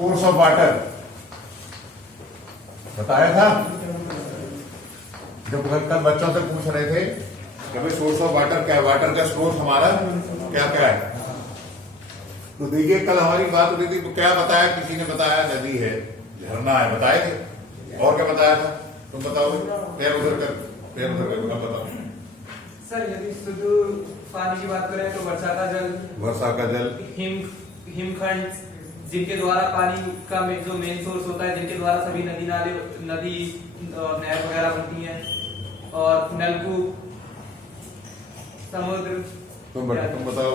Source of water बताया था जब कल बच्चों से पूछ रहे थे कि भाई सोर्स ऑफ वाटर क्या है, वाटर का सोर्स हमारा क्या क्या है। तो देखिए कल हमारी बात हो रही थी तो क्या बताया, किसी ने बताया नदी है, झरना है, बताए थे। और क्या बताया था तुम बताओ, पैर उधर कर, पैर उधर कर, बताओ सर। यदि शुद्ध पानी की बात करें तो वर्षा का जल, हिमखंड जिनके द्वारा पानी का जो मेन सोर्स होता है, जिनके द्वारा सभी नदी नहर वगैरह बनती हैं, और नलकूप, समुद्र। तुम बताओ,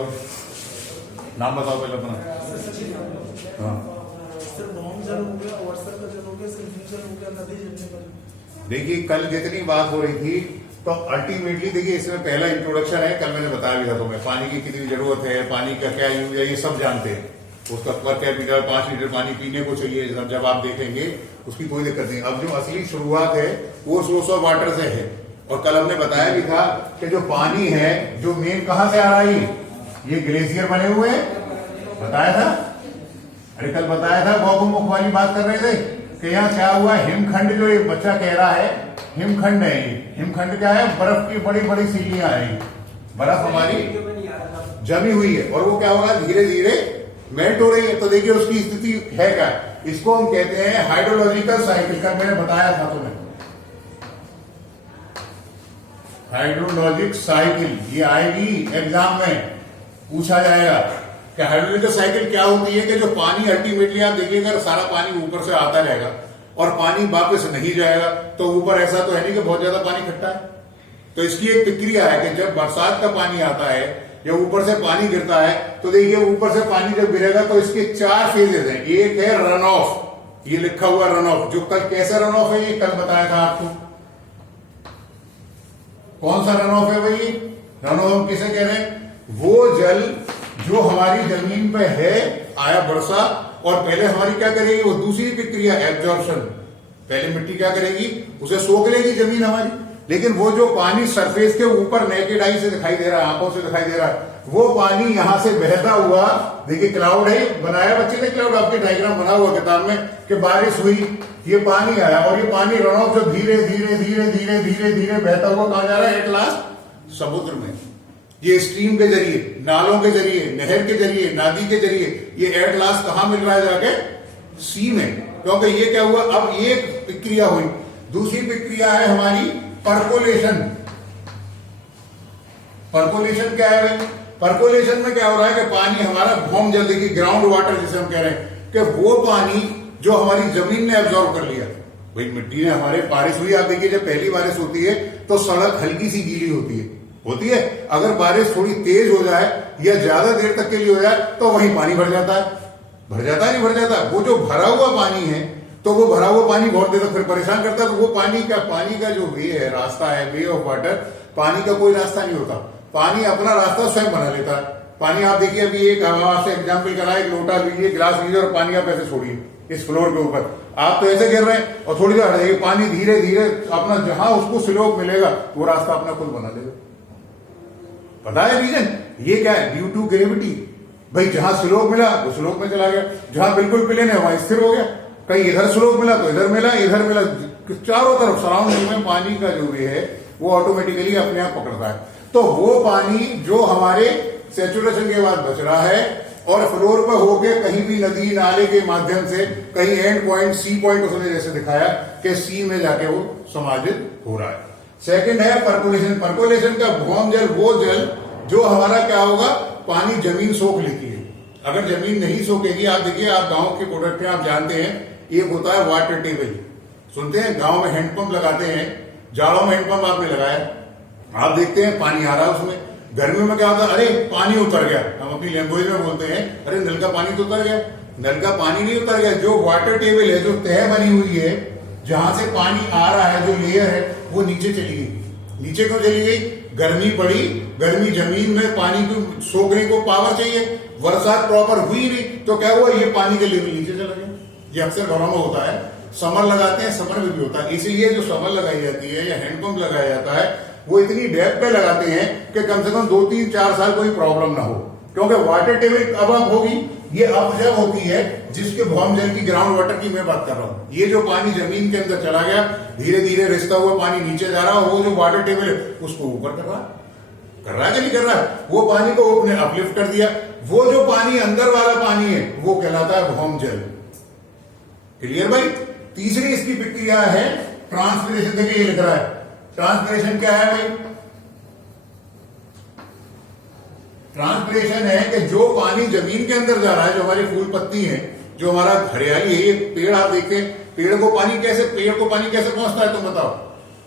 नाम बताओ पहले अपना। हाँ सर भौम जल हो गया, वर्षा का जल हो गया, सर हिमजल हो गया, नदी जलने पर। देखिए कल जितनी बात हो रही थी तो अल्टीमेटली देखिए इसमें पहला इंट्रोडक्शन है, कल मैंने बताया भी था तुम्हें पानी की कितनी जरूरत है, पानी का क्या यूज है, ये सब जानते हैं। उसका पर कैपिटल 5 लीटर पानी पीने को चाहिए, जब आप देखेंगे उसकी कोई दिक्कत नहीं। अब जो असली शुरुआत है वो सोर्स ऑफ वाटर से है, और कल हमने बताया भी था कि जो पानी है जो मेन कहां से आ रहा है, ये ग्लेशियर बने हुए हैं, बताया था। अरे कल बताया था, गौमुख वाली बात कर रहे थे कि यहाँ क्या हुआ, हिमखंड जो ये बच्चा कह रहा है हिमखंड है। ये हिमखंड क्या है, बर्फ की बड़ी बड़ी सीलियां है, बर्फ हमारी जमी हुई है, और वो क्या हो रहा है, धीरे धीरे मेल्ट हो रही है। तो देखिए उसकी स्थिति है क्या, इसको हम कहते हैं हाइड्रोलॉजिकल साइकिल का, मैंने बताया था तुम्हें हाइड्रोलॉजिक साइकिल, ये आएगी एग्जाम में पूछा जाएगा कि हाइड्रोलॉजिकल साइकिल क्या होती है। कि जो पानी अल्टीमेटली आप देखिएगा सारा पानी ऊपर से आता रहेगा और पानी वापस नहीं जाएगा, तो ऊपर ऐसा तो है नहीं कि बहुत ज्यादा पानी इकट्ठा है। तो इसकी एक प्रक्रिया है कि जब बरसात का पानी आता है या ऊपर से पानी गिरता है, तो देखिए ऊपर से पानी जब गिरेगा तो इसके 4 फेजेस हैं। एक है रन ऑफ, ये लिखा हुआ रन ऑफ, जो कल कैसा रन ऑफ है ये कल बताया था आपको। कौन सा रन ऑफ है भाई, रन ऑफ किसे कह रहे हैं, वो जल जो हमारी जमीन पे है, आया वर्षा, और पहले हमारी क्या करेगी, वो दूसरी प्रक्रिया एब्जॉर्प्शन, पहले मिट्टी क्या करेगी, उसे सोख लेगी जमीन हमारी। लेकिन वो जो पानी सरफेस के ऊपर नेकेड आई से दिखाई दे रहा है, आंखों से दिखाई दे रहा है, वो पानी यहां से बहता हुआ, देखिए क्लाउड है, बनाया बच्चे ने क्लाउड, आपके डायग्राम बना हुआ किताब में कि बारिश हुई, ये पानी आया, और ये पानी रन ऑफ जो धीरे धीरे धीरे धीरे धीरे धीरे बहता हुआ कहां जा रहा है, एट लास्ट समुद्र में। ये स्ट्रीम के जरिए, नालों के जरिए, नहर के जरिए, नदी के जरिए, ये एट लास्ट कहां मिल रहा है, जाके सी में। क्योंकि ये क्या हुआ, अब ये प्रक्रिया हुई। दूसरी प्रक्रिया है हमारी परकोलेशन। परकोलेशन क्या है, परकोलेशन में क्या हो रहा है कि पानी हमारा भौम जल, देखिए ग्राउंड वाटर जिसे हम कह रहे हैं, कि वो पानी जो हमारी जमीन ने एब्जॉर्व कर लिया, भाई मिट्टी ने, हमारे बारिश हुई, आप देखिए जब पहली बारिश होती है तो सड़क हल्की सी गीली होती है। अगर बारिश थोड़ी तेज हो जाए या ज्यादा देर तक के लिए हो जाए तो वहीं पानी भर जाता है, नहीं भर जाता। वो जो भरा हुआ पानी है, तो वो भरा हुआ पानी बहुत देर तक फिर परेशान करता है। तो वो पानी का जो वे है, रास्ता है, वे ऑफ वाटर, पानी का कोई रास्ता नहीं होता, पानी अपना रास्ता स्वयं बना लेता है। पानी आप देखिए, अभी एक आपसे एग्जाम्पल करा, एक लोटा लीजिए, गिलास लीजिए, और पानी आप ऐसे छोड़िए इस फ्लोर के ऊपर, आप तो ऐसे गिर रहे हैं, और थोड़ी देर हट जाइए, पानी धीरे धीरे अपना जहां उसको स्लोप मिलेगा वो रास्ता अपना खुद बना लेगा। पता है रीजन ये क्या है, ड्यू टू ग्रेविटी। भाई जहां स्लोप मिला वो स्लोप में चला गया, जहां बिल्कुल प्लेन है वहां स्थिर हो गया, कहीं इधर स्लोप मिला तो इधर मिला, चारों तरफ सराउंडिंग में पानी का जो वे है वो ऑटोमेटिकली अपने आप पकड़ता है। तो वो पानी जो हमारे सैचुरेशन के बाद बच रहा है और फ्लोर पर होके कहीं भी नदी नाले के माध्यम से कहीं एंड पॉइंट, सी पॉइंट, उसने जैसे दिखाया कि सी में जाके वो समाजित हो रहा है। सेकंड है परकोलेशन। परकोलेशन का भौम जल, वो जल जो हमारा क्या होगा, पानी जमीन सोख लेती है। अगर जमीन नहीं सोखेगी, आप देखिए, आप गांव के प्रोडक्ट में आप जानते हैं, एक होता है वाटर टेबल, सुनते हैं, गांव में हैंडपंप लगाते हैं, जाड़ों में हैंडपंप आपने लगाया, आप देखते हैं पानी आ रहा है उसमें। गर्मियों में क्या होता है, अरे पानी उतर गया, हम अपनी लैंग्वेज में बोलते हैं, अरे नल का पानी तो उतर गया। नल का पानी नहीं उतर गया, जो वाटर टेबल है, जो तह बनी हुई है, जहां से पानी आ रहा है, जो लेयर है, वो नीचे चली गई। नीचे क्यों चली गई, गर्मी पड़ी, गर्मी जमीन में पानी को सोखने को पावर चाहिए, बरसात प्रॉपर हुई नहीं, तो क्या हुआ, ये पानी का लेवल नीचे चला गया। ये अक्सर घरों में होता है, समर लगाते हैं, समर में भी होता है। इसीलिए जो समर लगाई जाती है या हैंडपंप लगाया जाता है, वो इतनी डेप्थ पे लगाते हैं कि कम से कम 2-3-4 साल कोई प्रॉब्लम ना हो। क्योंकि वाटर टेबल अब होगी, ये अब जब होती है जिसके भौम जल की ग्राउंड वाटर की मैं बात कर रहा हूं। ये जो पानी जमीन के अंदर चला गया, धीरे धीरे रिसता हुआ पानी नीचे जा रहा है, वो जो वाटर टेबल है उसको ऊपर कर रहा है कि नहीं कर रहा है? वो पानी को उसने अपलिफ्ट कर दिया। वो जो पानी अंदर वाला पानी है वो कहलाता है भौम जल। क्लियर भाई? तीसरी इसकी प्रक्रिया है ट्रांसपिरेशन। देखिए ये लिख रहा है ट्रांसपिरेशन क्या है भाई? ट्रांसपिरेशन है कि जो पानी जमीन के अंदर जा रहा है, जो हमारी फूल पत्ती है, जो हमारा हरियाली है, ये पेड़ आप देखें, पेड़ को पानी कैसे पहुंचता है? तुम बताओ,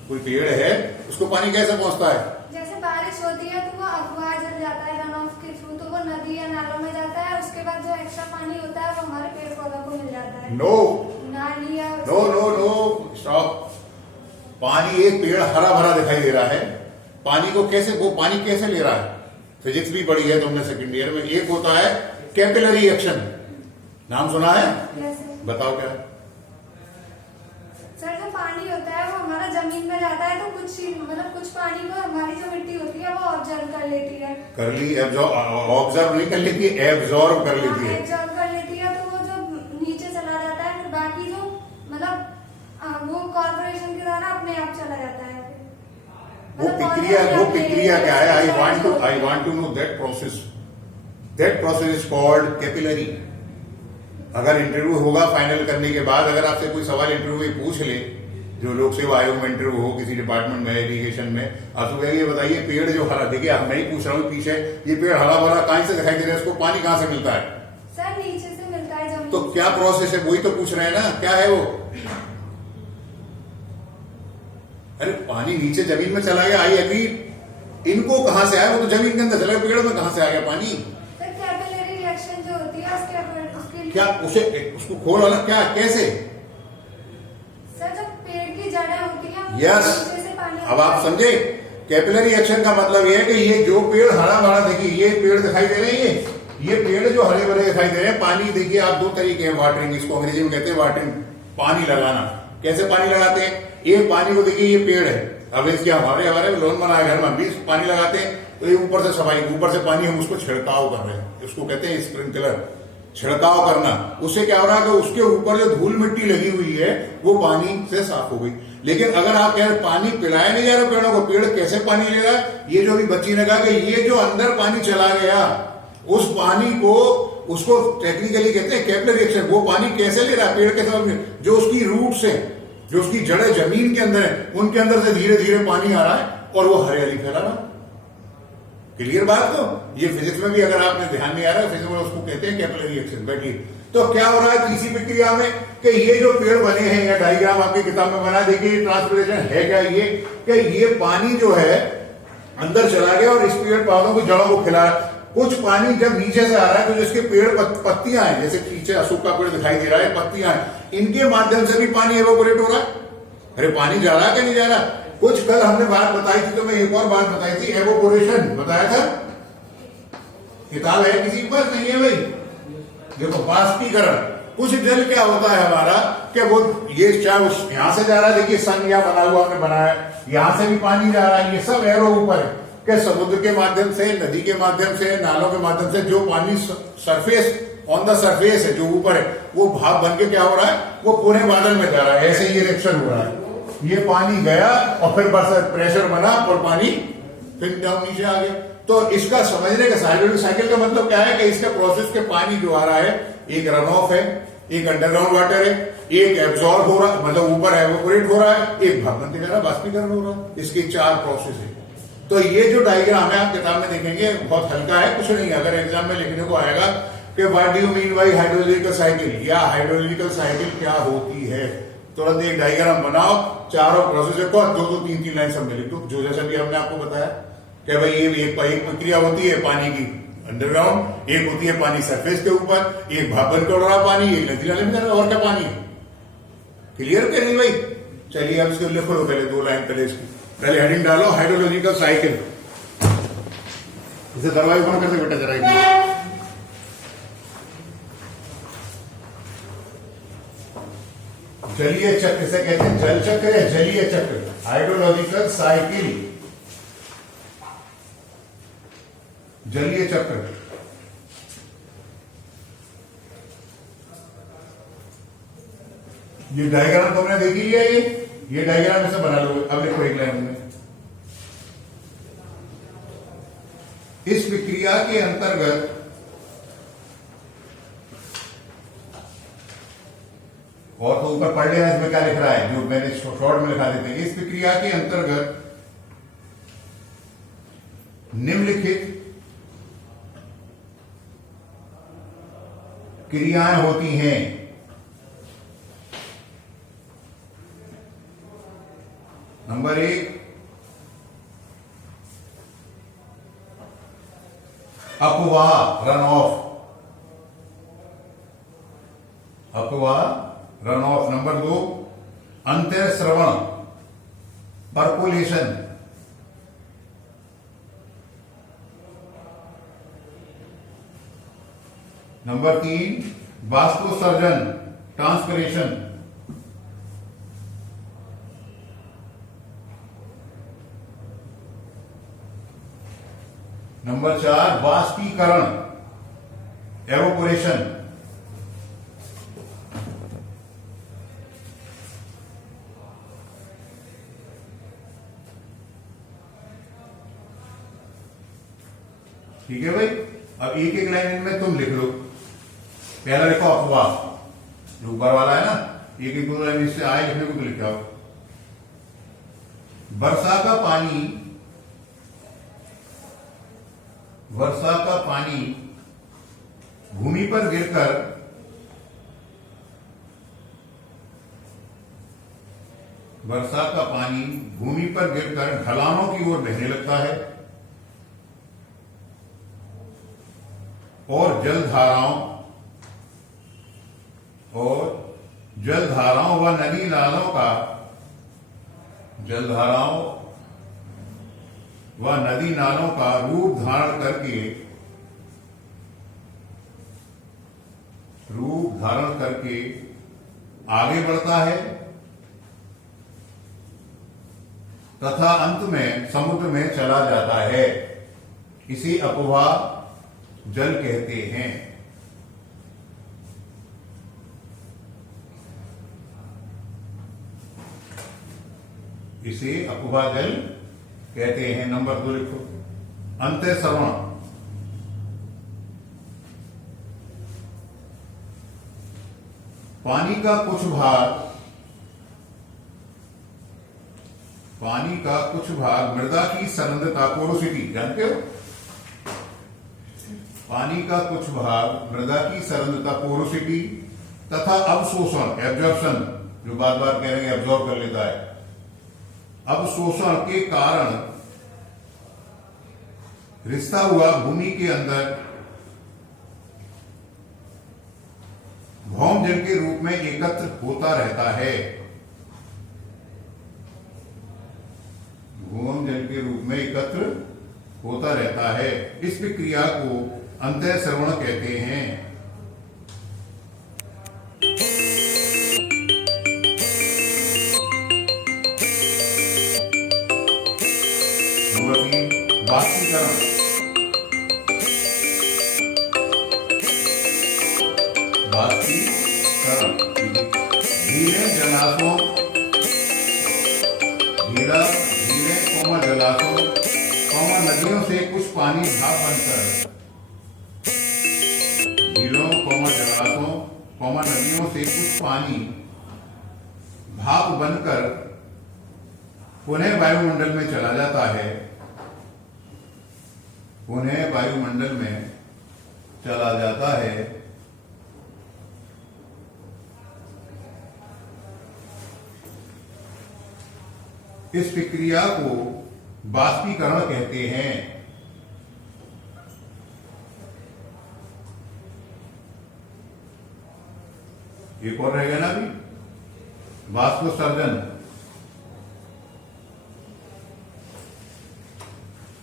कोई पेड़ है उसको पानी कैसे पहुंचता है? जैसे बारिश होती है तो वो अफवाह जल जाता है रन ऑफ के थ्रू, तो वो नदी या नालों में जाता है। उसके बाद जो एक्स्ट्रा पानी होता है वो हमारे पेड़ पौधों को मिल जाता है। नो नाली या नो स्टॉप। पानी, एक पेड़ हरा भरा दिखाई दे रहा है, पानी को वो पानी कैसे ले रहा है? फिजिक्स भी पढ़ी है तुमने सेकंड ईयर में। एक होता है कैपिलरी एक्शन, नाम सुना है? कैसे? बताओ क्या है? सर जो पानी होता है वो हमारा जमीन में जाता है, तो कुछ पानी को हमारी जो मिट्टी होती है वो ऑब्जर्व कर लेती है। कर ली, ऑब्जर्व नहीं कर लेती है, एब्जॉर्ब कर लेती है। एब्जॉर्व कर लेती है, तो वो जो नीचे चला जाता है, फिर बाकी जो वो कॉर्पोरेशन के द्वारा अपने आप चला जाता है। वो प्रक्रिया क्या है? I want to know that process. That process is called capillary. अगर इंटरव्यू होगा फाइनल करने के बाद, अगर आपसे कोई सवाल इंटरव्यू में पूछ ले, जो लोक सेवा आयोग में इंटरव्यू हो किसी डिपार्टमेंट में, इरिगेशन में, आप तो ये बताइए पेड़ जो हरा, देखिए मैं ही पूछ रहा हूँ पीछे, ये पेड़ हरा भरा कहां से दिखाई दे रहा है? इसको पानी कहां से मिलता है? सर नीचे से मिलता है जमीन। तो क्या प्रोसेस है? वही तो पूछ रहे हैं ना, क्या है वो? अरे पानी नीचे जमीन में चला गया, आई एग्री। इनको कहां से आया? वो तो जमीन के अंदर चला गया, पेड़ में कहां से आ गया पानी? सर कैपिलरी रिएक्शन जो होती है उसके क्या उसको खोलो ना, क्या कैसे? सर जब पेड़ की जड़ें होती हैं वो यस, नीचे से पानी अब आप समझे? कैपिलरी एक्शन का मतलब ये है कि ये जो पेड़ हरा भरा, देखिए ये पेड़ दिखाई दे रहे हैं, ये पेड़ जो हरे भरे दिखाई दे रहे हैं, पानी देखिए आप दो तरीके हैं वाटरिंग, इसको अंग्रेजी में कहते हैं वाटरिंग, पानी लगाना। कैसे पानी लगाते हैं? एक पानी को देखिए ये पेड़ है, अब इसके हमारे लोन बनाए घर में हम भी पानी लगाते हैं, तो ये ऊपर से सफाई, ऊपर से पानी हम उसको छिड़काव कर रहे हैं, इसको कहते हैं स्प्रिंकलर, छिड़काव करना। उससे क्या हो रहा है कि उसके ऊपर जो धूल मिट्टी लगी हुई है वो पानी से साफ हो गई। लेकिन अगर आप कह रहे पानी पिलाया नहीं जा रहा पेड़ों को, पेड़ कैसे पानी ले रहा है? ये जो अभी बच्ची ने कहा कि ये जो अंदर पानी चला गया, उस पानी को, उसको टेक्निकली कहते हैं कैपिलरी एक्शन। वो पानी कैसे ले रहा है? पेड़ के साथ जो उसकी रूट्स है, जो उसकी जड़ें जमीन के अंदर है, उनके अंदर से धीरे धीरे पानी आ रहा है और वो हरियाली फैला रहा है। क्लियर बात? तो ये फिजिक्स में भी अगर आपने ध्यान नहीं आ रहा है, फिजिक्स में उसको कहते हैं कैपिलरी एक्शन। बैठिए, तो क्या हो रहा है तीसरी प्रक्रिया में कि ये जो पेड़ बने हैं, या डायग्राम आपकी किताब में बना, देखिए ट्रांसपिरेशन है क्या ये, कि ये पानी जो है अंदर चला गया और इस पेड़ पौधों की जड़ों को खिला रहा है। कुछ पानी जब नीचे से आ रहा है तो जिसके पेड़ पत्तियां हैं, जैसे पीछे अशोक का पेड़ दिखाई दे रहा है, पत्तियां हैं, इनके माध्यम से भी पानी एवोपोरेट हो रहा है। अरे पानी जा रहा है कि नहीं जा रहा? कुछ कल हमने बात बताई थी, तो मैं एक और बात बताई थी, एवोपोरेशन बताया था। किताब है किसी के पास? नहीं है भाई। देखो बाष्पीकरण, कुछ जल क्या होता है हमारा कि वो ये चाहे यहां से जा रहा है, देखिए सन या बना हुआ हमने बनाया, यहां से भी पानी जा रहा है, ये सब एरो ऊपर है कि समुद्र के माध्यम से, नदी के माध्यम से, नालों के माध्यम से जो पानी सरफेस, ऑन द सरफेस है, जो ऊपर है, वो भाप बन के क्या हो रहा है? वो पूरे बादल में जा रहा है। ऐसे ये रिएक्शन हो रहा है, ये पानी गया और फिर प्रेशर बना और पानी फिर डाउन नीचे आ गया। तो इसका समझने का साइकिल का मतलब क्या है कि इसका प्रोसेस के पानी जो आ रहा है, एक रन ऑफ है, एक अंडरग्राउंड वाटर है, एक एब्जॉर्ब हो रहा, मतलब ऊपर एवोपोरेट हो रहा है, एक भाप बनते जा रहा है, बाष्पीकरण हो रहा है। इसके 4 प्रोसेस है। तो ये जो डायग्राम है आप किताब में देखेंगे, बहुत हल्का है, कुछ नहीं। अगर एग्जाम में लिखने को आएगा कि what do you mean by hydrological cycle, या हाइड्रोलॉजिकल साइकिल क्या होती है, तुरंत एक डायग्राम बनाओ, चारों प्रोसेस को 2-2, 3-3 लाइन सब में लिख दो, जो जैसा भी हमने आपको बताया कि भाई ये एक प्रक्रिया होती है पानी की अंडरग्राउंड, एक होती है पानी सरफेस के ऊपर, एक भाप बन के उड़ रहा पानी, एक नदी नाले में जा रहा, और क्या पानी है? क्लियर क्या नहीं भाई? चलिए अब इसको लिखो, पहले 2 लाइन पहले इसकी, पहले हेडिंग डालो हाइड्रोलॉजिकल साइकिल। इसे दरवाजा बंद करते बेटा जरा। जलीय चक्र इसे कहते हैं, जल चक्र या जलीय चक्र, हाइड्रोलॉजिकल साइकिल, जलीय चक्र। ये डायग्राम तुमने देखी लिया, ये डायग्राम ऐसे बना लो। अब देखो एक लाइन में, इस प्रक्रिया के अंतर्गत और तो ऊपर पढ़ लेना इसमें क्या लिख रहा है, जो मैंने शॉर्ट में लिखा देते हैं। इस प्रक्रिया के अंतर्गत निम्नलिखित क्रियाएं होती हैं। नंबर 1, अपवाह रन ऑफ, अपवाह रन ऑफ। नंबर 2, अंतःस्रवण परकोलेशन। नंबर 3, बाष्पोत्सर्जन ट्रांसपिरेशन। नंबर 4, बाष्पीकरण एवोपोरेशन। ठीक है भाई। अब एक एक लाइन इनमें तुम लिख लो। पहला लिखो अपवाह, जो ऊपर वाला है ना, एक एक दो लाइन इससे आए लिखने को तो लिखा हो। वर्षा का पानी, वर्षा का पानी भूमि पर गिरकर वर्षा का पानी भूमि पर गिरकर ढलानों की ओर बहने लगता है और जलधाराओं व नदी नालों का, जलधाराओं व नदी नालों का रूप धारण करके आगे बढ़ता है तथा अंत में समुद्र में चला जाता है। इसे अपवाह जल कहते हैं। इसे अपवाह जल कहते हैं। नंबर 2 लिखो, अंतःस्रवण। पानी का कुछ भाग मृदा की सरंध्रता पोरोसिटी, जानते हो? पानी का कुछ भाग मृदा की सरंध्रता पोरोसिटी तथा अवशोषण एब्जॉर्प्शन, जो बार बार कह रहे हैं एब्जॉर्ब कर लेता है, अवशोषण के कारण रिश्ता हुआ भूमि के अंदर भौम जल के रूप में एकत्र होता रहता है। भौम जल के रूप में एकत्र होता रहता है। इस प्रक्रिया को अंतःस्रवण कहते हैं। नंबर 3, बाष्पीकरण। धीरे जलाशयों नदियों से कुछ पानी भाप बनकर, नदियों से कुछ पानी भाप बनकर पुनः वायुमंडल में चला जाता है, पुनः वायुमंडल में चला जाता है। इस प्रक्रिया को बाष्पीकरण कहते हैं। एक और रहेगा ना अभी, बाष्पोत्सर्जन।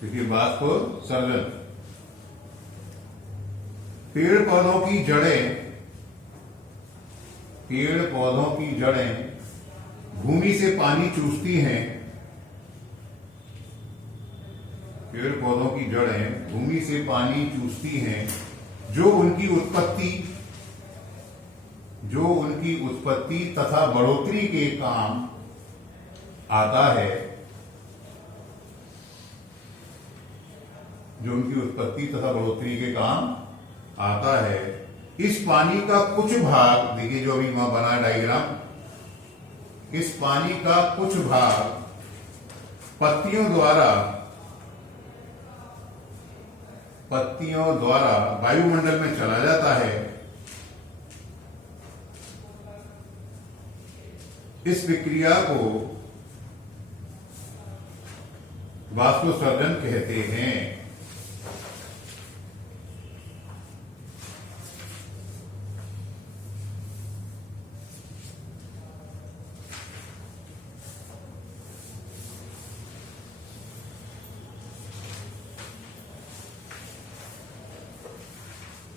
देखिए बाष्पोत्सर्जन, पेड़ पौधों की जड़ें भूमि से पानी चूसती हैं। पेड़ पौधों की जड़ें भूमि से पानी चूसती हैं, जो उनकी उत्पत्ति जो उनकी उत्पत्ति तथा बढ़ोतरी के काम आता है, जो उनकी उत्पत्ति तथा बढ़ोतरी के काम आता है, इस पानी का कुछ भाग, देखिए जो अभी वहां बना डायग्राम, इस पानी का कुछ भाग पत्तियों द्वारा वायुमंडल में चला जाता है। इस प्रक्रिया को वाष्पोत्सर्जन कहते हैं।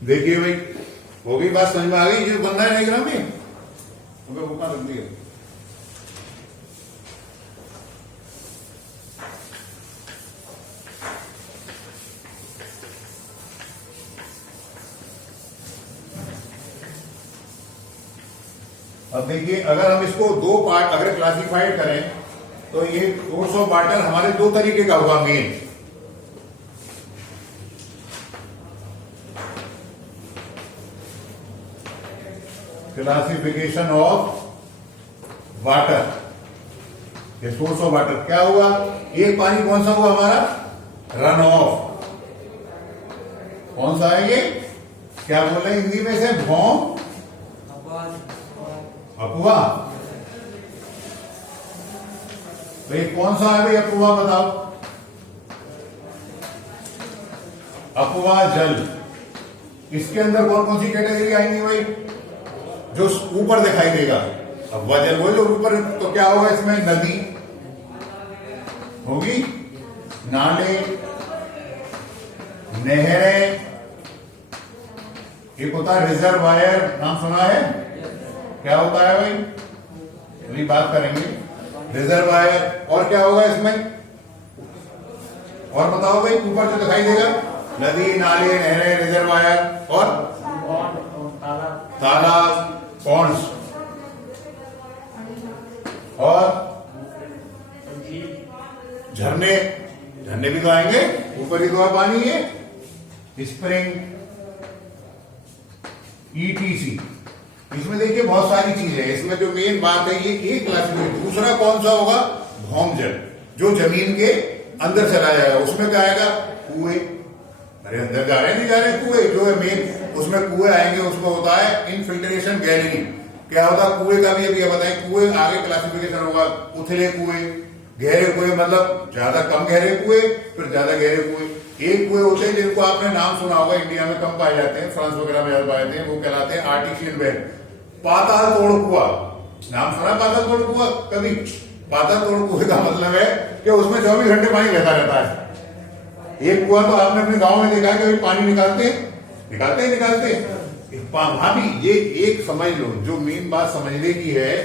देखिए भाई, वो भी बात समझ में आ गई, जो बनना है डायग्राम में बुका रख दिया। अब देखिए, अगर हम इसको दो पार्ट अगर क्लासिफाइड करें तो ये सोर्स ऑफ वाटर हमारे दो तरीके का हुआ मेन। क्लासिफिकेशन ऑफ वाटर, ये सोर्स ऑफ वाटर क्या हुआ, एक पानी कौन सा हुआ हमारा, रन ऑफ। कौन सा है ये, क्या बोल रहे हैं हिंदी में से, भौम, अफवाह। तो ये कौन सा है भाई अफवाह, बताओ। अफवाह जल, इसके अंदर कौन कौन सी कैटेगरी आएंगी भाई, जो ऊपर दिखाई देगा। अब वह जल वो जो ऊपर, तो क्या होगा इसमें, नदी होगी, नाले, नहरें, एक होता है रिजर्वायर, नाम सुना है, क्या होता है भाई, अभी बात करेंगे रिजर्वायर। और क्या होगा इसमें, और बताओ भाई, ऊपर जो दिखाई देगा, नदी, नाले, नहरें, रिजर्वायर और तालाब, पॉन्ड्स और झरने, झरने भी तो आएंगे, ऊपर ही तो पानी है, स्प्रिंग, ईटीसी। इसमें देखिए बहुत सारी चीजें हैं, इसमें जो मेन बात है ये एक क्लासिफिकेशन। दूसरा कौन सा होगा, भौम जल, जो जमीन के अंदर चला जाएगा, उसमें क्या आएगा, कुएं, अरे अंदर जा रहे नहीं जा रहे, कुएं जो है मेन, उसमें कुएं आएंगे, उसको होता है इनफिल्ट्रेशन गैलरी। क्या होता है कुएं का भी अभी बताएं, कुएं आगे क्लासिफिकेशन होगा, उथले कुएं, गहरे कुएं, मतलब ज्यादा कम गहरे कुएं, फिर ज्यादा गहरे कुएं। एक कुएं होते हैं जिनको आपने नाम सुना होगा, इंडिया में कम पाए जाते हैं, फ्रांस वगैरह में ज्यादा पाए जाते हैं, वो कहलाते हैं आर्टिशियन वेल। पाताल तोड़ कुआ, नाम सुना पाताल तोड़ कुआ कभी, पाताल तोड़ कुएं का मतलब है कि उसमें 24 घंटे पानी बहता रहता है। एक कुआं तो आपने अपने गांव में देखा है कि पानी निकालते वहां भी ये एक समझ लो, जो मेन बात समझने की है,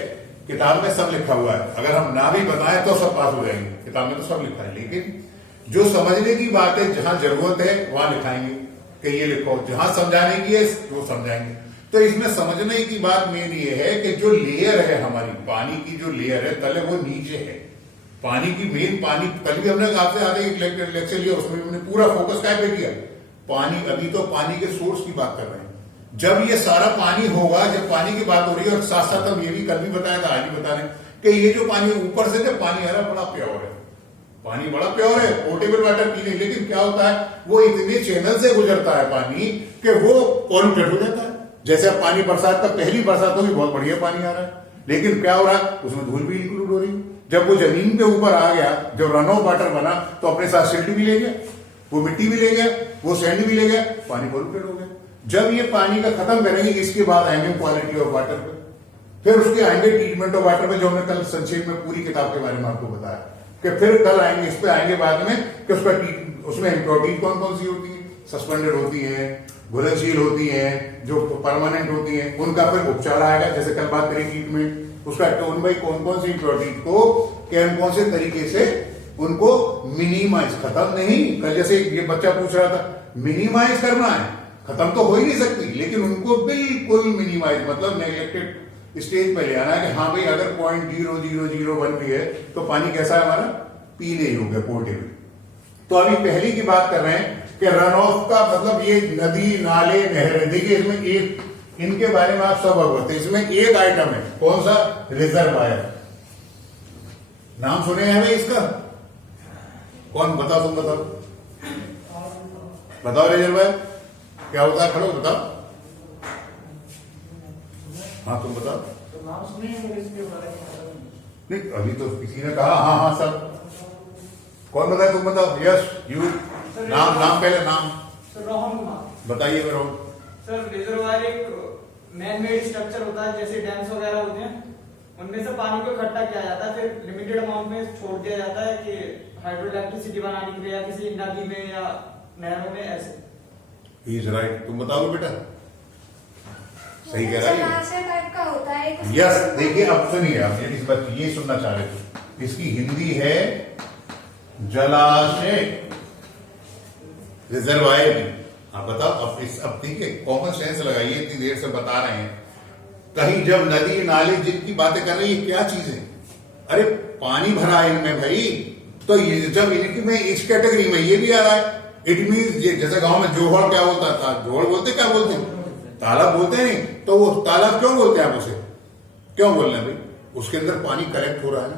किताब में सब लिखा हुआ है, अगर हम ना भी बताएं तो सब पास हो जाएंगे, किताब में तो सब लिखा है, लेकिन जो समझने की बात है, जहां जरूरत है वहां लिखाएंगे कि ये लिखो, जहां समझाने की है वो समझाएंगे। तो इसमें समझने की बात मेन ये है कि जो लेयर है हमारी पानी की, जो लेयर है तले, वो नीचे है पानी की। मेन पानी, कल भी हमने आपसे आगे एक लेक्चर लिया, उसमें हमने पूरा फोकस क्या पे किया, पानी। अभी तो पानी के सोर्स की बात कर रहे हैं। जब ये सारा पानी होगा, जब पानी की बात हो रही है, और साथ साथ हम ये भी कल भी बताया था, आज भी बता रहे कि ये जो पानी ऊपर से जब पानी आ रहा है, बड़ा प्योर है, पानी बड़ा प्योर है, पोर्टेबल वाटर पीने, लेकिन क्या होता है, वो इतने चैनल से गुजरता है पानी कि वो पॉल्यूटेड हो जाता है। जैसे अब पानी बरसात का, पहली बरसात होगी, बहुत बढ़िया पानी आ रहा है, लेकिन क्या हो रहा है, उसमें धूल भी इंक्लूड हो रही है। जब वो जमीन पे ऊपर आ गया, जब रन ऑफ वाटर बना, तो अपने साथ सिल्ट भी ले गया, वो मिट्टी भी ले गया, वो सैंड भी ले गया, पानी पॉल्यूटेड हो गया। जब ये पानी का खत्म करेंगे, इसके बाद आएंगे क्वालिटी ऑफ वाटर पे, फिर उसके आएंगे ट्रीटमेंट ऑफ वाटर पे, जो हमने कल संक्षेप में पूरी किताब के बारे में आपको बताया, कि फिर कल आएंगे, इस पे आएंगे बाद में कि उसका उसमें इम्प्योरिटीज कौन कौन सी होती है, सस्पेंडेड होती है, घुलनशील होती है, जो परमानेंट होती है, उनका फिर उपचार आएगा। जैसे कल बात करें ट्रीटमेंट, उसका कौन भाई कौन कौन सी इम्प्योरिटीज को कौन से तरीके से उनको मिनिमाइज, खत्म नहीं, कल जैसे ये बच्चा पूछ रहा था, मिनिमाइज करना है, खत्म तो हो ही नहीं सकती, लेकिन उनको बिल्कुल मिनिमाइज मतलब नेग्लेक्टेड स्टेज पे ले आना है कि हाँ भाई अगर 0.0001 भी है तो पानी कैसा है हमारा, पीने योग्य, पोर्टेबल। तो अभी पहली की बात कर रहे हैं कि रन ऑफ का मतलब ये नदी नाले नहरें, देखिए इसमें एक, इनके बारे में आप सब अवगत हैं, इसमें एक आइटम है, कौन सा, रिजर्वायर। नाम सुने हैं भाई इसका, कौन, बताओ तुम बताओ, बताओ रिजर्वायर क्या होता है, खड़ो बताओ, हाँ तुम बताओ। तो नाम सुने हैं इसके बारे में? नहीं अभी तो किसी ने कहा, हाँ हाँ सर, कौन बताए, तुम बताओ, यस यू, नाम पहले नाम सर रोहन कुमार। बताइए मेरे। सर रिजर्वायर एक मैन मेड स्ट्रक्चर होता है, जैसे डैम्स वगैरह होते हैं, उनमें से पानी को इकट्ठा किया जाता है, फिर लिमिटेड अमाउंट में छोड़ दिया जाता है कि हाइड्रो इलेक्ट्रिसिटी बनाने के लिए या किसी नदी में या नहरों में, ऐसे। ही इज राइट, तुम बताओ बेटा, सही कह रहा है जलाशय टाइप का होता है एक। यस। देखिए अब सुनिए, आप ये इस बात ये सुनना चाह रहे थे, इसकी हिंदी है जलाशय, रिजर्वायर भी। आप बताओ, अब ठीक है, कॉमन सेंस लगाइए, इतनी देर से बता रहे हैं, कहीं जब नदी नाले जिनकी बातें कर रही है, क्या चीज है, अरे पानी भरा है इनमें भाई, तो ये जब इनकी में इस कैटेगरी में ये भी आ रहा है, इट मीन जैसे गांव में जोहड़ क्या बोलता था, जोहड़ बोलते क्या बोलते हैं, तालाब बोलते हैं, नहीं तो वो तालाब क्यों बोलते हैं आप उसे, क्यों बोल रहे हैं भाई, उसके अंदर पानी कलेक्ट हो रहा है ना।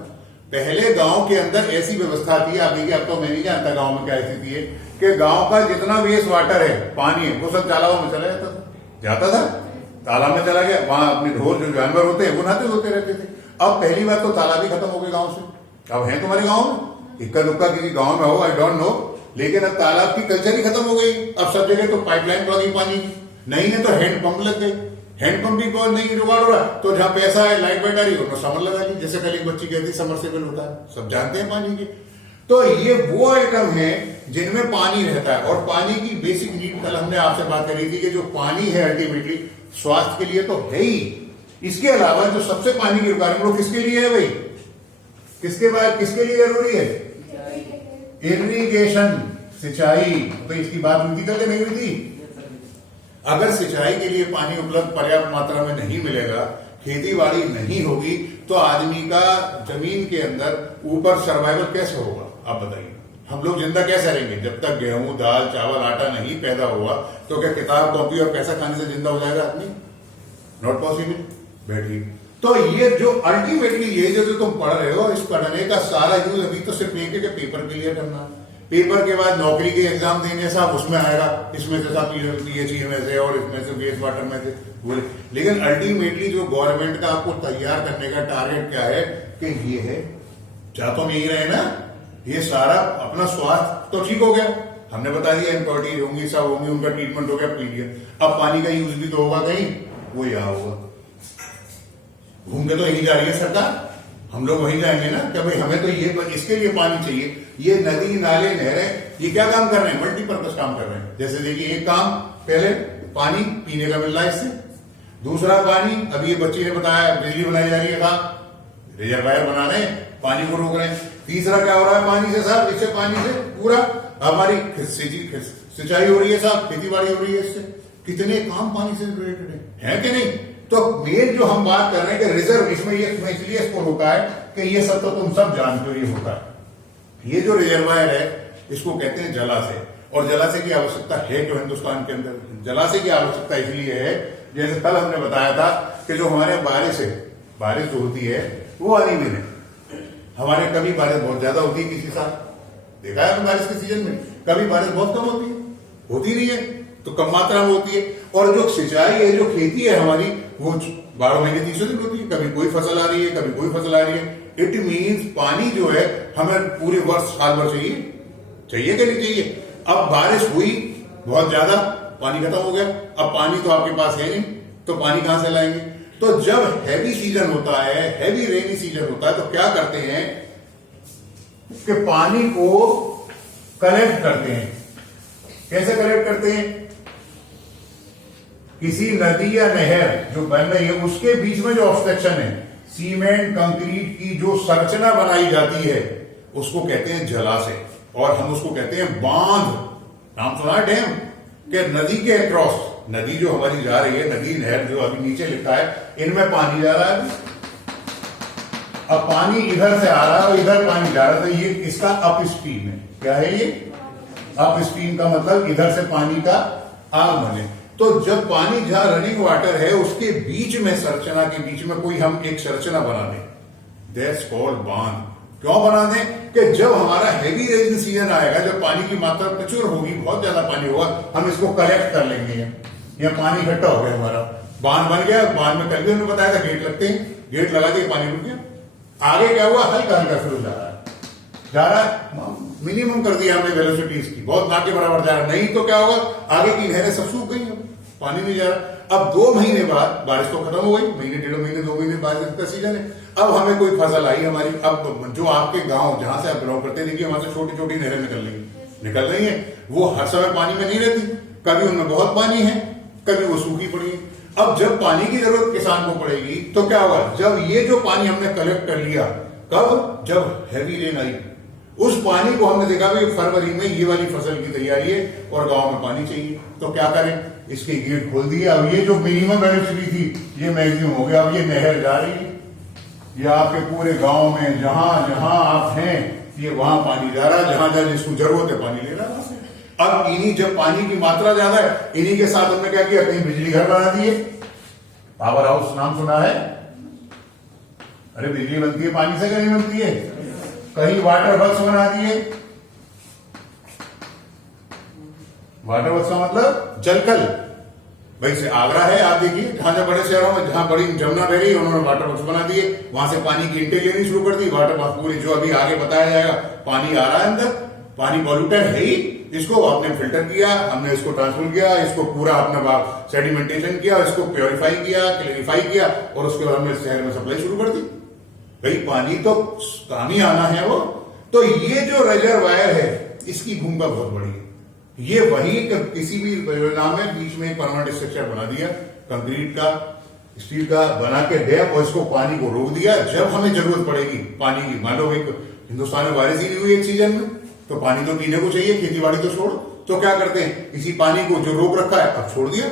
पहले गांव के अंदर ऐसी व्यवस्था थी, आप देखिए, अब तो मैं नहीं जानता गांव में क्या स्थिति है, कि गांव का जितना वेस्ट वाटर है, पानी है, वो सब तालाबों में चला जाता था, तालाब में चला गया, वहां अपने ढोर जो जानवर होते हैं वो नहाते धोते रहते थे। अब पहली बात तो तालाब ही खत्म हो गए गांव से, अब है तुम्हारे गांव में, इक्का दुक्का किसी गांव में हो, आई डोंट नो, लेकिन अब तालाब की कल्चर ही खत्म हो गई। अब सब जगह तो पाइपलाइन पड़ गई पानी की, नहीं है तो हैंडपंप लग गए, हैंडपंप भी नहीं जुगाड़ हो रहा, तो जहां पैसा है, लाइट बैठ आ रही है, समर लगा ली, जैसे कल एक बच्ची कहती समरसेबल होता है, सब जानते हैं पानी के। तो ये वो आइटम है जिनमें पानी रहता है, और पानी की बेसिक नीड, कल हमने आपसे बात करी थी कि जो पानी है अल्टीमेटली स्वास्थ्य के लिए तो है ही, इसके अलावा जो सबसे पानी की रिक्वायरमेंट वो किसके लिए है भाई, किसके लिए जरूरी है, इरिगेशन, सिंचाई। तो इसकी बात उनकी करके नहीं हुई थी, अगर सिंचाई के लिए पानी उपलब्ध पर्याप्त मात्रा में नहीं मिलेगा, खेती बाड़ी नहीं होगी, तो आदमी का जमीन के अंदर ऊपर सर्वाइवल कैसे होगा, आप बताइए, हम लोग जिंदा कैसे रहेंगे, जब तक गेहूं दाल चावल आटा नहीं पैदा हुआ, तो क्या किताब कॉपी और पैसा खाने से जिंदा हो जाएगा आदमी, नॉट पॉसिबल। बैठिए, तो ये जो अल्टीमेटली ये जो तुम पढ़ रहे हो, इस पढ़ने का सारा यूज अभी तो सिर्फ एक है पेपर के लिए करना, पेपर के बाद नौकरी के एग्जाम देने साहब उसमें आएगा, इसमें से साहब पीएचई में से और इसमें से वेस्ट वाटर में से बोले, लेकिन अल्टीमेटली जो गवर्नमेंट का आपको तैयार करने का टारगेट क्या है, कि ये है, चाह तो यही रहे ना, ये सारा अपना स्वास्थ्य तो ठीक हो गया, हमने बता दिया इम्प्योरिटी होंगी, सब होंगी, उनका ट्रीटमेंट हो गया, पी लिया, अब पानी का यूज भी तो होगा कहीं, वो यहाँ होगा, घूम के तो यही जा रही है सरकार, हम लोग वहीं जाएंगे ना, क्या भाई हमें तो ये इसके लिए पानी चाहिए, ये नदी नाले नहरें ये क्या काम कर रहे हैं, मल्टीपर्पज काम कर रहे हैं। जैसे देखिए, एक काम पहले पानी पीने का मिल रहा है इससे, दूसरा पानी, अभी ये बच्ची ने बताया बिजली बनाई जा रही है, कहा रिजर्वायर बना रहे हैं, पानी को रोक रहे हैं, तीसरा क्या हो रहा है पानी से साहब, इससे पानी से पूरा हमारी सिंचाई हो रही है साहब, खेती बाड़ी हो रही है, इससे कितने काम पानी से रिलेटेड है कि नहीं। तो मेन जो हम बात कर रहे हैं कि रिजर्व, इसमें ये इसलिए स्कोर होता है कि ये सब तो तुम सब जानते हो, ये होता है, ये जो रिजर्वायर है इसको कहते हैं जलाशय, और जलाशय की आवश्यकता है क्यों हिंदुस्तान के अंदर, जलाशय की आवश्यकता इसलिए है, जैसे कल हमने बताया था कि जो हमारे बारिश जो होती है वो अनियमित है, हमारे कभी बारिश बहुत ज्यादा होती है, किसी साल देखा है बारिश के सीजन में, कभी बारिश बहुत कम होती नहीं है, तो कम मात्रा में होती है, और जो सिंचाई है, जो खेती है हमारी, वो 12 महीने 300 दिन होती है, कभी कोई फसल आ रही है, कभी कोई फसल आ रही है। इट मीन्स पानी जो है हमें पूरे वर्ष साल भर चाहिए कि नहीं चाहिए। अब बारिश हुई बहुत ज्यादा, पानी खत्म हो गया, अब पानी तो आपके पास है नहीं, तो पानी कहां से लाएंगे। तो जब हैवी सीजन होता है, हैवी रेनी सीजन होता है, तो क्या करते हैं कि पानी को कलेक्ट करते हैं। कैसे कलेक्ट करते हैं? किसी नदी या नहर जो बन रही है उसके बीच में जो ऑब्स्ट्रक्शन है, सीमेंट कंक्रीट की जो संरचना बनाई जाती है, उसको कहते हैं जलाशय, और हम उसको कहते हैं बांध। नाम सुना डैम, कि नदी के अक्रॉस, नदी जो हमारी जा रही है, नदी नहर जो अभी नीचे लिखा है, इनमें पानी जा रहा है। अब पानी इधर से आ रहा है और इधर पानी जा रहा है, तो ये इसका अप स्ट्रीम है। क्या है ये? अप स्ट्रीम का मतलब इधर से पानी का आगमन है। तो जब पानी जहां रनिंग वाटर है उसके बीच में, संरचना के बीच में कोई हम एक संरचना बना दें, दैट्स कॉल्ड बांध। क्यों बना दें? कि जब हमारा हैवी रेजिंग सीजन आएगा, जब पानी की मात्रा प्रचुर होगी, बहुत ज्यादा पानी होगा, हम इसको कलेक्ट कर लेंगे। यहाँ पानी इकट्ठा हो गया, हमारा बांध बन गया। बांध में कल भी हमने बताया था गेट लगते हैं, गेट लगा दिए, पानी रुक गया। आगे क्या हुआ? हल्का हल्का शुरू जा रहा है, मिनिमम कर दिया हमने वेलोसिटी इसकी, बहुत ना के बराबर जा रहा है। नहीं तो क्या होगा? आगे की नहरें सब सूख गई, पानी नहीं जा रहा। अब 2 महीने बाद बारिश तो खत्म हो गई, महीने 1.5 महीने 2 महीने बारिश का सीजन है। अब हमें कोई फसल आई हमारी, अब जो आपके गांव जहां से आप बिलोंग करते हैं, देखिए वहां से छोटी छोटी नहरें निकल रही है। वो हर समय पानी में नहीं रहती, कभी उनमें बहुत पानी है, कभी वो सूखी पड़ी है। अब जब पानी की जरूरत किसान को पड़ेगी तो क्या होगा? जब ये जो पानी हमने कलेक्ट कर लिया, कब? जब हैवी रेन आई, उस पानी को हमने देखा कि फरवरी में ये वाली फसल की तैयारी है और गांव में पानी चाहिए, तो क्या करें? इसके गेट खोल दिए। अब ये जो मिनिमम वेलोसिटी थी ये मैक्सिमम हो गया। अब ये नहर जा रही है, ये आपके पूरे गांव में जहां जहां आप हैं, ये वहां पानी जा रहा है, जहां जहां जिसको जरूरत है पानी ले रहा है। अब इन्हीं, जब पानी की मात्रा ज्यादा है, इन्हीं के साथ हमने क्या किया? कहीं बिजली घर बना दिए। पावर हाउस नाम सुना है? अरे बिजली बनती है पानी से, कहीं बनती है? कहीं वाटर वर्क्स बना दिए। वाटर वर्क्स का मतलब जलकल। भाई से आगरा है, आप देखिए, जहां जहां बड़े शहरों में जहां बड़ी जमुना बह रही है, उन्होंने वाटर वर्क्स बना दिए, वहां से पानी की इंटेक लेनी शुरू कर दी। वाटर वर्क पूरी, जो अभी आगे बताया जाएगा, पानी आ रहा है अंदर, पानी पॉल्यूटेड है ही, इसको आपने फिल्टर किया, हमने इसको ट्रांसफर किया, इसको पूरा अपना सेडिमेंटेशन किया, इसको प्योरीफाई किया, क्लियरिफाई किया, और उसके बाद हमने शहर में सप्लाई शुरू कर दी। भाई पानी तो काम ही आना है वो। तो ये जो रिजर्वायर है, इसकी भूमिका बहुत बड़ी है। ये वही किसी भी परियोजना में बीच में परमानेंट स्ट्रक्चर बना दिया, कंक्रीट का, स्टील का बना के डैम, और इसको पानी को रोक दिया। जब हमें जरूरत पड़ेगी पानी की, मान लो एक हिंदुस्तान में बारिश ही नहीं हुई एक सीजन में, तो पानी तो पीने को चाहिए, खेती बाड़ी तो छोड़, तो क्या करते हैं? इसी पानी को जो रोक रखा है अब छोड़ दिया,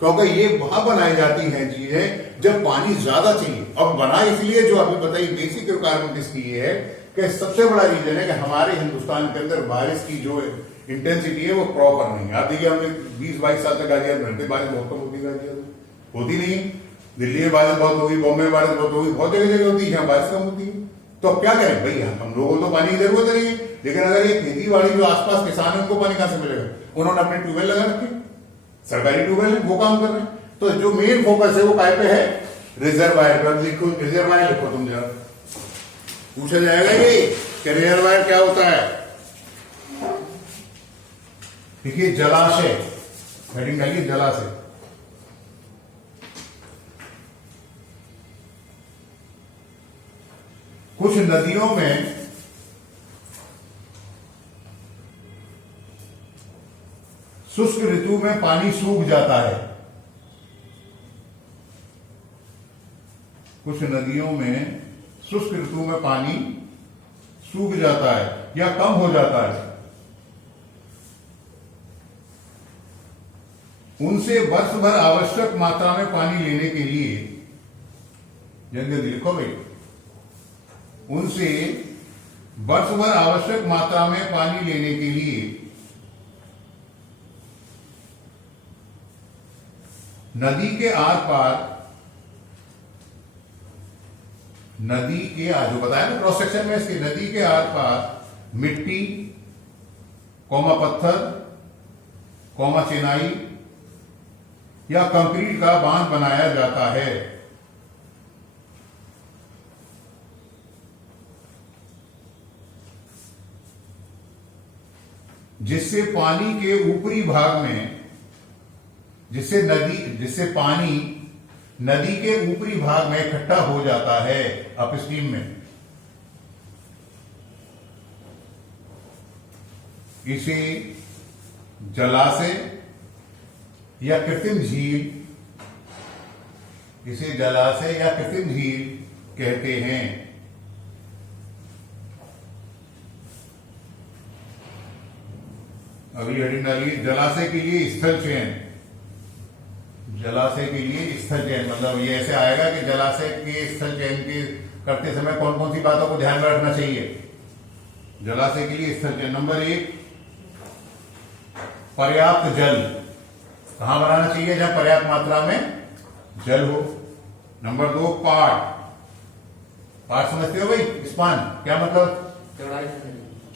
क्योंकि ये वहां बनाई जाती हैं चीजें जब पानी ज्यादा चाहिए। अब बना इसलिए, जो अभी बताइए बेसिक रिक्वायरमेंट इसकी ये है कि सबसे बड़ा रीजन है कि हमारे हिंदुस्तान के अंदर बारिश की जो इंटेंसिटी है वो प्रॉपर नहीं है। आप देखिए, हमने 20-22 साल तक गाजियाबाद में रहते, बारिश बहुत कम होती है, गाजियाबाद होती नहीं। दिल्ली में बारिश बहुत होगी, बॉम्बे में बारिश बहुत होगी, बहुत जगह जगह होती है जहां बारिश कम होती है। तो अब क्या करें भाई? हम लोगों को तो पानी की जरूरत नहीं है, लेकिन अगर ये खेती बाड़ी जो आसपास किसान है, उनको पानी कहां से मिलेगा? उन्होंने अपने ट्यूबवेल लगा रखे, सरकारी ट्यूबवेल है, वो काम कर रहे हैं। तो जो मेन फोकस है वो काय पे है? रिजर्वायर पर। लिखो रिजर्वायर, लिखो तुम जरा, पूछा जाएगा ये कि रिजर्वायर क्या होता है। देखिए, जलाशय, हेडिंग डालिए जलाशय। कुछ नदियों में शुष्क ऋतु में पानी सूख जाता है। कुछ नदियों में शुष्क ऋतु में पानी सूख जाता है या कम हो जाता है। उनसे वर्ष भर आवश्यक मात्रा में पानी लेने के लिए, जल्दी लिखो भाई, उनसे वर्ष भर आवश्यक मात्रा में पानी लेने के लिए नदी के आर पार, नदी के आर, जो बताया ना क्रॉस सेक्शन में इसके, नदी के आर पार मिट्टी, पत्थर, चिनाई या कंक्रीट का बांध बनाया जाता है। जिससे पानी के ऊपरी भाग में, जिससे पानी नदी के ऊपरी भाग में इकट्ठा हो जाता है अपस्ट्रीम में। इसे जलाशय या कृत्रिम झील, इसे जलाशय या कृत्रिम झील कहते हैं। अगली हेडिंग डालिए, जलाशय के लिए स्थल चयन। जलाशय के लिए स्थल चयन मतलब ये ऐसे आएगा कि जलाशय के स्थल चयन के करते समय कौन कौन सी बातों को ध्यान में रखना चाहिए। जलाशय के लिए स्थल चयन, नंबर 1 पर्याप्त जल, कहां बनाना चाहिए जहां पर्याप्त मात्रा में जल हो। नंबर 2 पाट, पाट समझते हो भाई, स्पान क्या मतलब,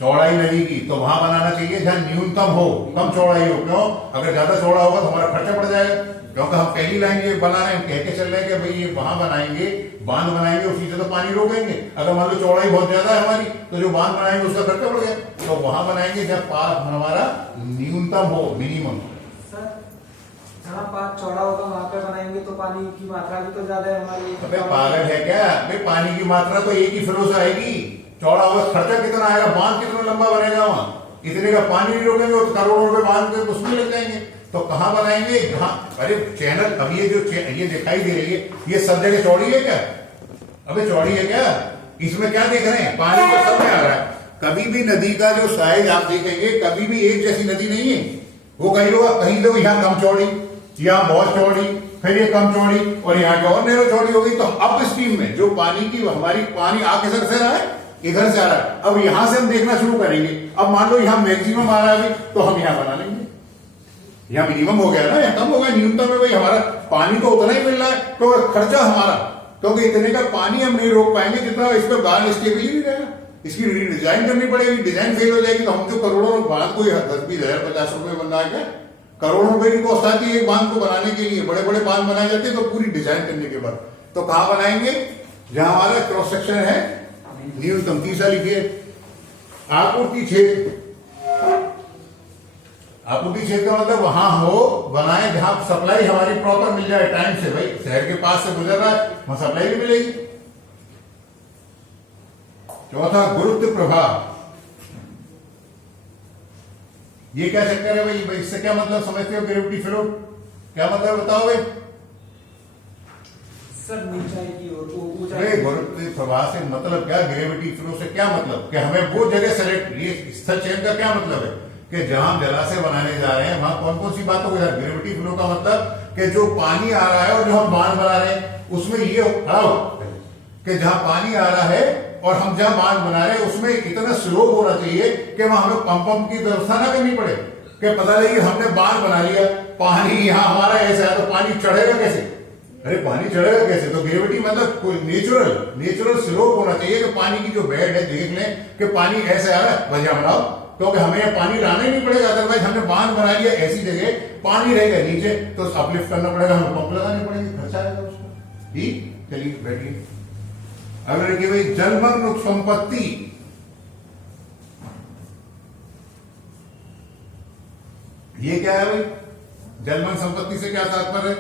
चौड़ाई नदी की, तो वहां बनाना चाहिए जहां न्यूनतम हो, कम चौड़ाई हो। क्यों, अगर ज्यादा चौड़ा होगा तो हमारा खर्चा बढ़ जाएगा, क्योंकि हम पहली लाइन ये बना रहे हैं, कह के चल रहे हैं कि भाई ये वहां बनाएंगे, बांध बनाएंगे, उसी से तो पानी रोकेंगे। अगर मान लो चौड़ाई बहुत ज्यादा है हमारी, तो जो बांध बनाएंगे उसका खर्चा बढ़ गया, तो वहां बनाएंगे जब पाट हमारा न्यूनतम हो, मिनिमम। सर जहाँ पाथ चौड़ा होगा वहाँ पे बनाएंगे तो पानी की मात्रा भी तो ज्यादा है हमारी। अबे पागल है क्या भाई, पानी की मात्रा तो एक ही फ्लो से आएगी, चौड़ा होगा खर्चा कितना आएगा, बांध कितना लंबा बनेगा, वहां इतने का पानी नहीं रोकेंगे तो करोड़ों रुपए बांध के उसमें लग जाएंगे। तो कहां बनाएंगे, जहां, अरे चैनल, अब ये जो ये दिखाई दे रही है, ये सब जगह चौड़ी है क्या, अबे चौड़ी है क्या, इसमें क्या देख रहे हैं, पानी तो सब में आ रहा है। कभी भी नदी का जो साइज आप देखेंगे, कभी भी एक जैसी नदी नहीं है, वो कहीं तो यहाँ कम चौड़ी, यहाँ बहुत चौड़ी, फिर ये कम चौड़ी, और यहाँ की और नैरो चौड़ी होगी। तो अप स्ट्रीम में जो पानी की हमारी पानी आके सर से रहा है, इधर से आ रहा है, अब यहां से हम देखना शुरू करेंगे। अब मान लो यहाँ मैक्सिमम आ रहा है अभी, तो हम यहाँ बना लेंगे, यहाँ मिनिमम हो गया ना, यहाँ कम हो गया, न्यूनतम है भाई, हमारा पानी तो उतना ही मिल रहा है, तो खर्चा हमारा, क्योंकि इतने का पानी हम नहीं रोक पाएंगे जितना इस पर बाढ़ स्टेबिलिटी रहेगा। इसकी डिजाइन करनी पड़ेगी, डिजाइन फेल हो जाएगी तो हम जो करोड़ों बांध कोई 10-20 50 रुपए बन रहा है, करोड़ों रुपए की कॉस्ट आती है एक बांध को बनाने के लिए। बड़े बड़े बांध बनाए जाते हैं तो पूरी डिजाइन करने के बाद, तो कहां बनाएंगे, जहां हमारा क्रॉस सेक्शन है न्यूनतम। तीसरा लिखिए, आपूर्ति क्षेत्र। आपूर्ति क्षेत्र का मतलब वहां हो बनाए जहां सप्लाई हमारी प्रॉपर मिल जाए टाइम से, भाई शहर के पास से गुजर रहा है वहां सप्लाई भी मिलेगी। चौथा गुरुत्व प्रभाव, ये क्या चक्कर है भाई, इससे क्या मतलब समझते हो, ग्रेविटी फ्लो क्या मतलब बताओ भाई। सर नीचे की ओर गुरुत्व प्रभाव से मतलब क्या, ग्रेविटी फ्लो से क्या मतलब, कि हमें वो जगह सेलेक्ट, ये स्थल चयन का क्या मतलब है कि जहां हम जलाशय बनाने जा रहे हैं वहां कौन कौन सी बातों को, ग्रेविटी फ्लो का मतलब कि जो पानी आ रहा है और जो हम बांध बना रहे हैं उसमें ये खड़ा हो कि जहां पानी आ रहा है और हम जहां बांध बना रहे हैं उसमें इतना स्लोप होना चाहिए कि वहां हमें पंप की व्यवस्था ना करनी पड़े, कि पता लगे हमने बांध बना लिया, पानी यहां हमारा ऐसा है तो पानी चढ़ेगा कैसे, अरे पानी चढ़ेगा कैसे। तो ग्रेविटी मतलब कोई नेचुरल स्लोप होना चाहिए कि पानी की जो बेड है देख लें कि पानी ऐसे आ रहा है वजह बनाओ, क्योंकि हमें यह पानी लाना ही नहीं पड़ेगा, अदरवाइज हमने बांध बना लिया ऐसी जगह पानी रहेगा नीचे तो अपलिफ्ट करना पड़ेगा, हमें पंप लगाने पड़ेंगे, खर्चा आएगा उसका। ठीक, चलिए बैठिए। अगर देखिए भाई, जलमग्न संपत्ति, ये क्या है भाई, जलमग्न संपत्ति से क्या तात्पर्य है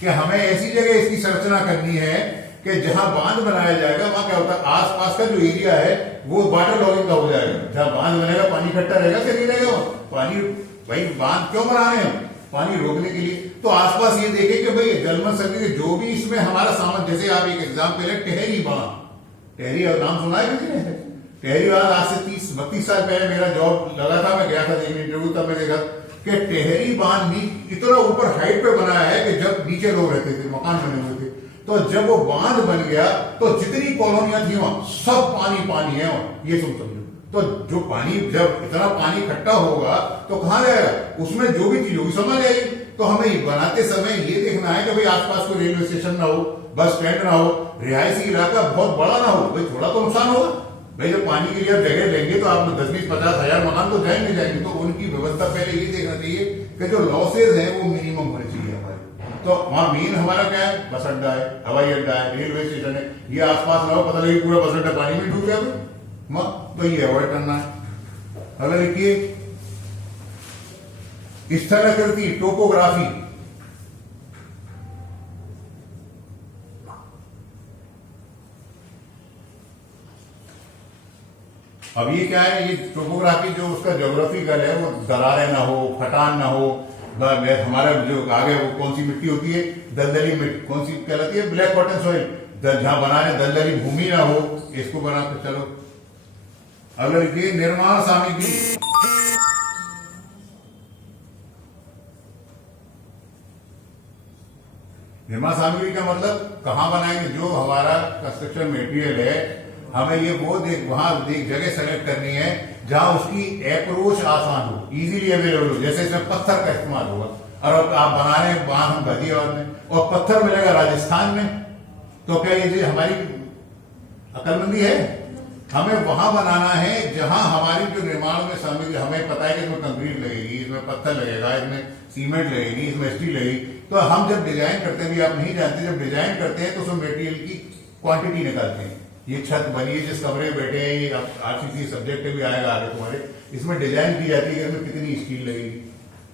कि हमें ऐसी जगह इसकी संरचना करनी है कि जहां बांध बनाया जाएगा वहां क्या होता है, आसपास का जो एरिया है वो वाटर लॉगिंग का हो जाएगा। जहां बांध बनेगा पानी इकट्ठा रहेगा कि नहीं रहेगा, पानी, भाई बांध क्यों बना रहे हैं, पानी रोकने के लिए। तो आसपास ये देखें कि भाई जलमग्न संपत्ति जो भी इसमें हमारा सामान, जैसे आप एक एग्जाम्पल है टेहरी बांध, टेहरी नाम सुना है किसी ने, टेहरी बांध आज से 30-32 साल पहले मेरा जॉब लगा था, मैं गया था देखने इंटरव्यू, तब मैं देखा कि टेहरी बांध इतना ऊपर हाइट पे बनाया है कि जब नीचे लोग रहते थे, मकान बने हुए थे, तो जब वो बांध बन गया तो जितनी कॉलोनियां थी वहां सब पानी है वहां, ये समझो। तो जो पानी, जब इतना पानी इकट्ठा होगा तो कहां जाएगा, उसमें जो भी चीज होगी समझ जाएगी। तो हमें बनाते समय ये देखना है कि भाई आसपास कोई रेलवे स्टेशन ना हो, बस स्टैंड ना हो, रिहायशी इलाका बहुत बड़ा ना हो, भाई थोड़ा तो नुकसान होगा भाई। जब पानी के लिए आप जगह लेंगे तो आप 10-20-50 हजार मकान तो जाएंगे, तो उनकी व्यवस्था पहले ये देखना चाहिए कि जो लॉसेज है वो मिनिमम होने चाहिए हमारे। तो वहां मेन हमारा क्या है, बस अड्डा है, हवाई अड्डा है, रेलवे स्टेशन है, ये आसपास ना हो, पता लगे पूरा बस अड्डा पानी में डूब गया, तो ये अवॉइड करना है। अगर देखिए स्थलाकृति, टोपोग्राफी, अब ये क्या है, ये टोपोग्राफी जो उसका ज्योग्राफिकल है वो दरारें ना हो, फटान ना हो, हमारा जो आगे वो कौन सी मिट्टी होती है, दलदली मिट्टी, कौन सी कहलाती है, ब्लैक कॉटन सॉइल, जहां बनाने दलदली भूमि ना हो, इसको बना के चलो। अगर ये निर्माण सामग्री, निर्माण सामग्री का मतलब कहाँ बनाएंगे? जो हमारा कंस्ट्रक्शन मटेरियल है, हमें ये वो वहां जगह सेलेक्ट करनी है जहां उसकी अप्रोच आसान हो, इजीली अवेलेबल हो। जैसे इसमें पत्थर का इस्तेमाल होगा, और अब आप बना रहे हैं वहां हम गाजियाबाद में, और पत्थर मिलेगा राजस्थान में, तो क्या ये हमारी अकलमंदी है? हमें वहां बनाना है जहां हमारी जो निर्माण में सामग्री, हमें पता है कि इसमें कंक्रीट लगेगी, इसमें पत्थर लगेगा, इसमें सीमेंट लगेगी, इसमें स्टील लगेगी। तो हम जब डिजाइन करते हैं, भी आप नहीं जानते, जब डिजाइन करते हैं तो उसमें मटेरियल की क्वांटिटी निकालते हैं। ये छत बनी है, जिस कमरे में बैठे हैं, ये आरसीसी सब्जेक्ट भी आएगा आगे तुम्हारे, इसमें डिजाइन की जाती है कि इसमें कितनी स्टील लगेगी,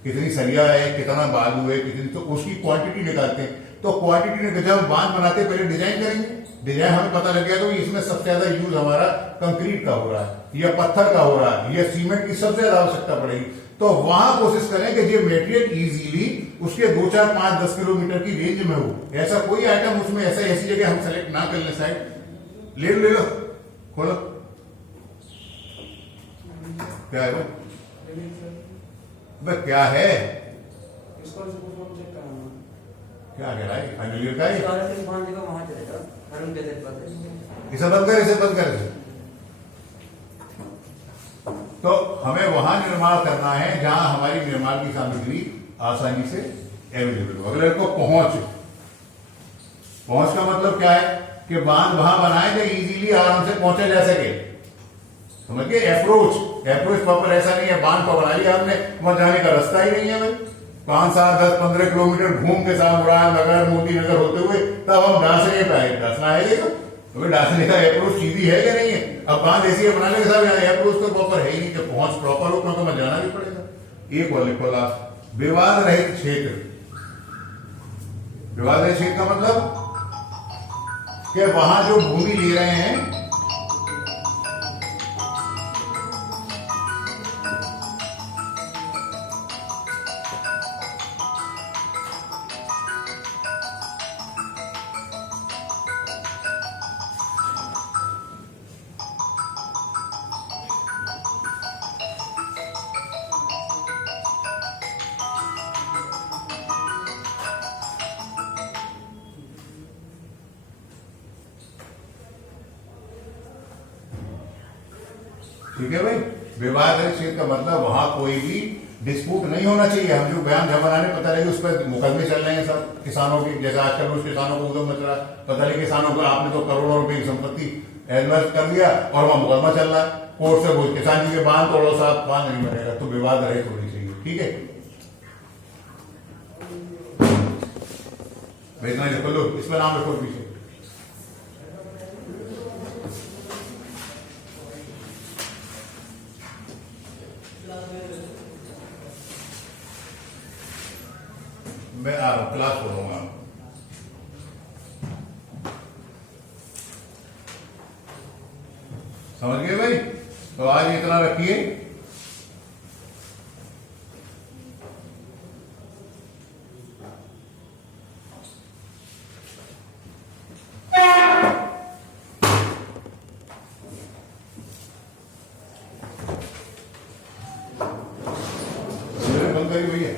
कितनी सरिया है, कितना बालू है, कितनी, तो उसकी क्वांटिटी निकालते हैं। तो क्वांटिटी जब हम बांध बनाते हैं पहले डिजाइन करेंगे, डिजाइन हमें पता लग गया तो इसमें सबसे ज्यादा यूज हमारा कंक्रीट का हो रहा है या पत्थर का हो रहा है या सीमेंट की सबसे ज्यादा आवश्यकता पड़ेगी, तो वहां कोशिश करें कि जो मेटेरियल इजीली उसके 2, 4, 5, 10 किलोमीटर की रेंज में हो। ऐसा कोई आइटम उसमें ऐसी जगह हम सेलेक्ट ना कर ले, साइड ले लो खोलो, क्या है वो? क्या है, क्या कह रहा है? फाइनल ईयर का है, इसे बंद कर, इसे बंद कर। तो हमें वहां निर्माण करना है जहां हमारी निर्माण की सामग्री आसानी से अवेलेबल हो। अगले को पहुंच का मतलब क्या है कि बांध वहां बनाए जो इजीली आराम से पहुंचा जा सके, समझ गए? अप्रोच प्रॉपर ऐसा नहीं है बांध को बना लिया हमने, वहां जाने का रास्ता ही नहीं है भाई, 5, 7, 10, 15 किलोमीटर घूम के साथ उड़ान नगर मोती नगर होते हुए तब हम डांसने पे आए। डांसना है देखो, तो डांसने का अप्रोच सीधी है कि नहीं है? अब बांध ऐसी बनाने के साथ अप्रोच तो प्रॉपर है ही नहीं, कि पहुंच प्रॉपर हो तो हमें जाना भी पड़ेगा। एक और लिखो लास्ट, विवाद रहित क्षेत्र। विवाद रहित क्षेत्र का मतलब कि वहां जो भूमि ले रहे हैं ठीक है भाई। विवाद रहित क्षेत्र का मतलब वहां कोई भी डिस्प्यूट नहीं होना चाहिए। हम जो बयान जब बनाने पता लगे उस पर मुकदमे चल रहे हैं सब किसानों की, जैसे आजकल उस किसानों को उद्योग मच रहा है, पता लगे किसानों को आपने तो करोड़ों रुपए की संपत्ति एडवर्स कर दिया और वहां मुकदमा चल रहा है कोर्ट से, बोल किसान जी के बांध तोड़ो साहब, बांध नहीं बनेगा। तो विवाद रहित होनी चाहिए, ठीक है भाई। इतना लिखो लो, इस पर नाम लिखो पीछे। मैं आ रहा हूं, क्लास पढ़ूंगा। समझ गए भाई? तो आज इतना रखिए। बंद करिए भैया।